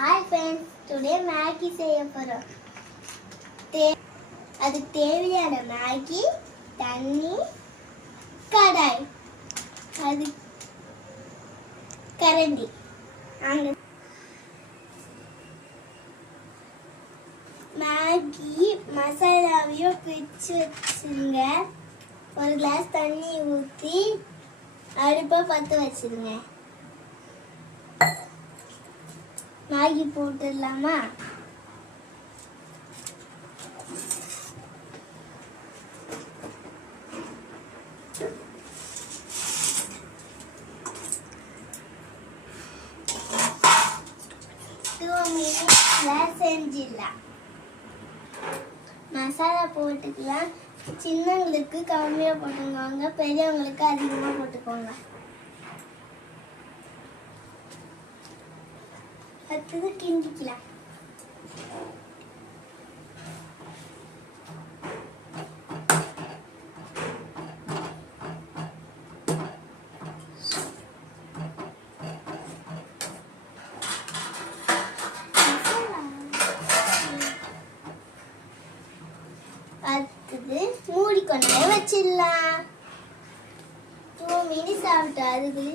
Hi friends, today Maggi செய்ய போறோம். அதுக்கு தேவையான மேகி, தண்ணி, கடாய், அது கரண்டி. மேகி மசாலாவையும் பிரித்து வச்சுருங்க. ஒரு கிளாஸ் தண்ணி ஊற்றி அடுப்பை பற்ற வச்சிருங்க. மேகி போட்டுடலாமா? செஞ்சிடலாம். மசாலா போட்டுக்கலாம். சின்னங்களுக்கு கம்மியாக போட்டுக்கோங்க, பெரியவங்களுக்கு அதிகமாக போட்டுக்கோங்க. அடுத்தது கிண்டிக்கலாம். அடுத்தது மூடி கொண்டாட வச்சிடலாம். 2 மினிட்ஸ் ஆகட்டும். அதுக்கு